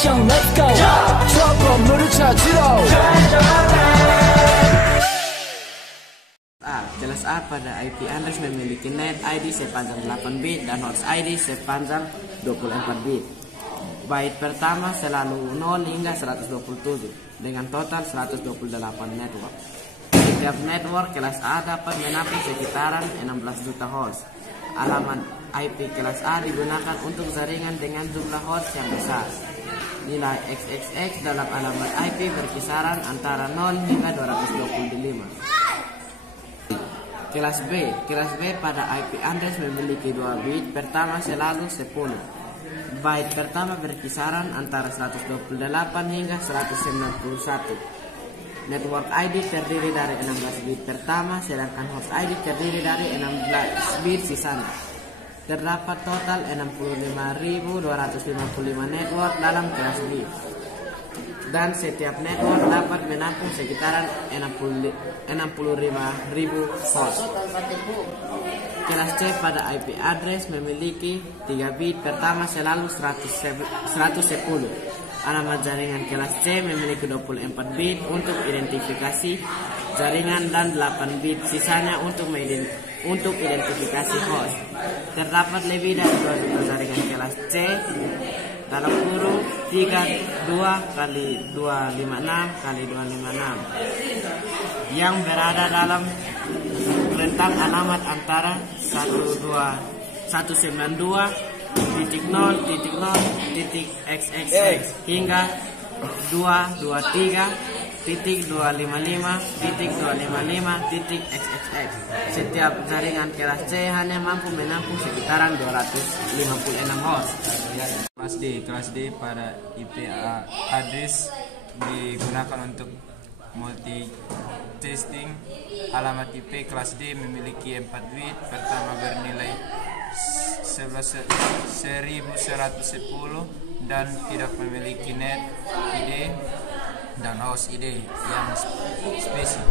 action, let's go. 추억 건물을 찾으러. Kelas A pada IP address memiliki net ID sepanjang 8 bit dan host ID sepanjang 24 bit. Byte pertama selalu 0 hingga 127 dengan total 128 network. Setiap network kelas A dapat menampung sekitaran 16 juta host. Alamat IP kelas A digunakan untuk jaringan dengan jumlah host yang besar. Nilai XXX dalam alamat IP berkisaran antara 0 hingga 225. Kelas B pada IP address memiliki 2 bit pertama selalu 10. Byte pertama berkisaran antara 128 hingga 191. Network ID terdiri dari 16 bit pertama, sedangkan host ID terdiri dari 16 bit sisanya. Terdapat total 65.255 network dalam kelas B. Dan setiap network dapat menampung sekitaran 65.000 host. Kelas C pada IP address memiliki 3 bit pertama selalu 110. Alamat jaringan kelas C memiliki 24 bit untuk identifikasi jaringan dan 8 bit sisanya untuk identifikasi host. Terdapat lebih dari 2 juta jaringan kelas C dalam kurung 32 kali 256 kali 256 yang berada dalam rentang alamat antara 192.0.0.xxx hingga 223.255.255.xxx. Setiap jaringan kelas C hanya mampu menampung sekitaran 256 host. Kelas D pada IP address digunakan untuk multi-testing. Alamat IP kelas D memiliki 4 bit pertama bernilai 1110 dan tidak memiliki net ID dan host ID yang spesifik.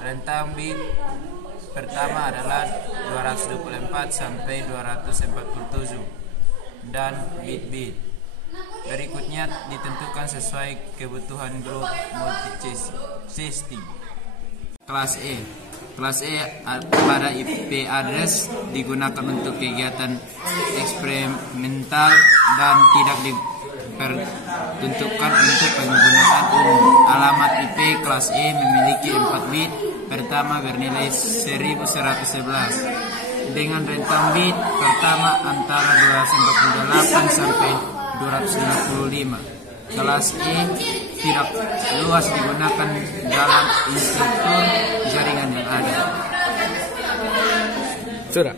Rentang bit pertama adalah 224 sampai 247 dan bit-bit berikutnya ditentukan sesuai kebutuhan grup multi-testing. Kelas E pada IP address digunakan untuk kegiatan eksperimental dan tidak diperuntukkan untuk penggunaan umum. Alamat IP kelas E memiliki 4 bit pertama bernilai 1111 dengan rentang bit pertama antara 298 sampai 255. Kelas E tidak luas digunakan dalam instruktur jaringan yang ada. Sudah.